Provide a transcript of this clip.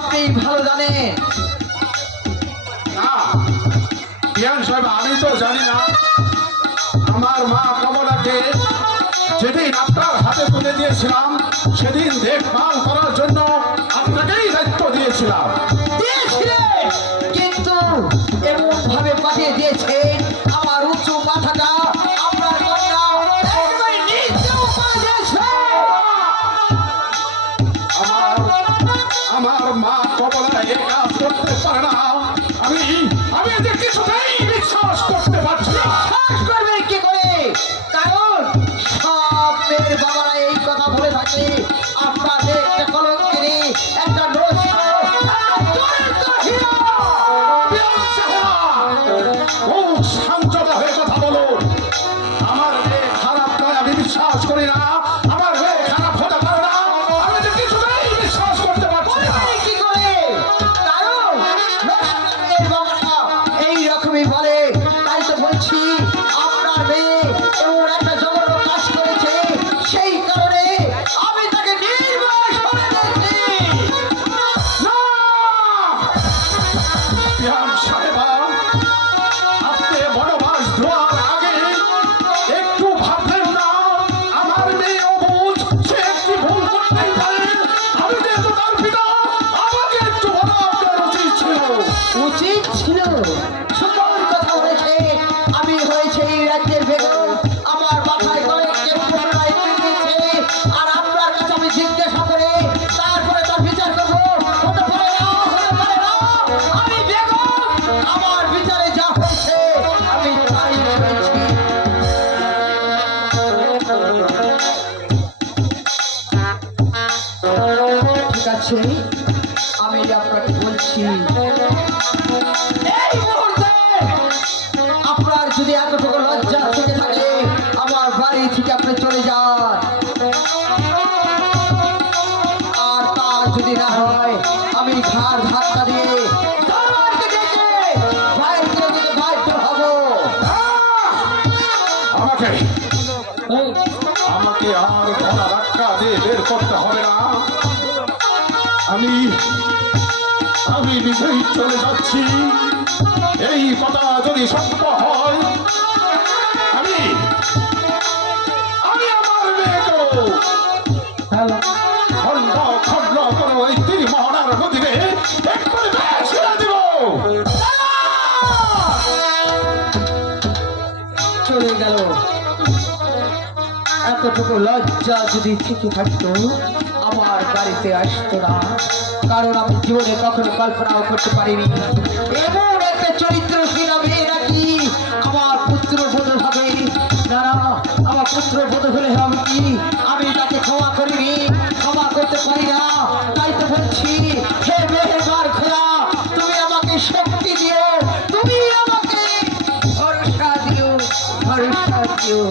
আপনি ভালো জানেন। না বিয়ান সাহেব, আমি তো জানি না। আমার মা কমলাকে যেদিন আপনার হাতে তুলে দিয়েছিলাম সেদিন দেখভাল করার জন্য আপনাকেই দায়িত্ব দিয়েছিলাম। কিন্তু এমন ভাবে পাঠিয়ে দিয়েছেন আমার উঁচু মাথাটা আপনার কন্যা একবারে নিচেও পড়ে গেছে। আমার মা কমলা এই কাজ করতে পারে না। আমি আমি এদের কিছুতেই বিশ্বাস করতে পারছি না। বিশ্বাস করবেন কি করে? কারণ সব মেয়ের বাবারা এই কথা বলে থাকে আপনাদের একটা কলঙ্কিনী, একটা নষ্ট, খুব শান্তভাবে কথা বলো। আমার মেয়ে খারাপ নয়, আমি বিশ্বাস করি না। আমার মেয়ে খারাপ হতে পারে না। আমি এদের কিছুতেই বিশ্বাস করতে পারছি না। কি করে? কারণ মেয়ের বাবারা এইরকমই বলে। তাই তো বলছি আপনার মেয়ে এমন একটা জঘন্য কাজ করেছে, সেই কারণে আমি তাকে নির্বাস করে দিয়েছি। না! বিয়ান সাহেবা, আপনি বনবাস দেওয়ার আগে একটু ভাবলেন না? আমার মেয়ে অবুঝ, সে একটি ভুল করতেই পারে। আমি যেহেতু তার পিতা, আমাকে একটু বলা আপনার উচিত ছিল। উচিত ছিল? সুন্দর কথা বলেছে। আমি হয়েছে এই রাজ্যের বেগম, আমার মাথায় কয়েকটি পুনরায় দিয়েছে, আর আপনার কাছে আমি জিজ্ঞাসা করে তারপরে তার বিচার করবো। হতে পারে না, হতে পারে না। আমি বেগম, আমার বিচারে যা হয়েছে আমি তাই করেছি। ঠিক আছে, আমি আপনাকে বলছি, এই মুহূর্তে আপনার যদি এতটুকু লজ্জা থেকে থাকে আমার বাড়ি থেকে আপনি চলে যান। আর তা যদি না হয় আমি ঘাড় ধাক্কা দিয়ে দারোয়ানকে ডেকে বাইরে করে দিতে বাধ্য হব। আমাকে আমাকে আর গলা ধাক্কা দিয়ে বের করতে হবে না। আমি আমি নিজেই চলে যাচ্ছি। এই কথা যদি সত্য হয়, আমি আমি আমার মেয়েকেও খন্ড খন্ড করে ওই তীরমোহনার নদীতে একবারে ছেড়ে দিব। চলে গেল। এতটুকু লজ্জা যদি থেকে থাকতো আমার বাড়িতে আসতো না। কারণ আমি জীবনে কখনো কল্পনাও করতে পারিনি এমন একটা চরিত্রহীন মেয়ে নাকি আমার পুত্র বধূ হবে। না না, আমার পুত্র বধূ হলে হবে কি? আমি তাকে ক্ষমা করিনি, ক্ষমা করতে পারি না। তাই তো বলছি, হে মেহেরবান খোদা, তুমি আমাকে শক্তি দিও, তুমি আমাকে ভরসা দিও, ভরসা দিও।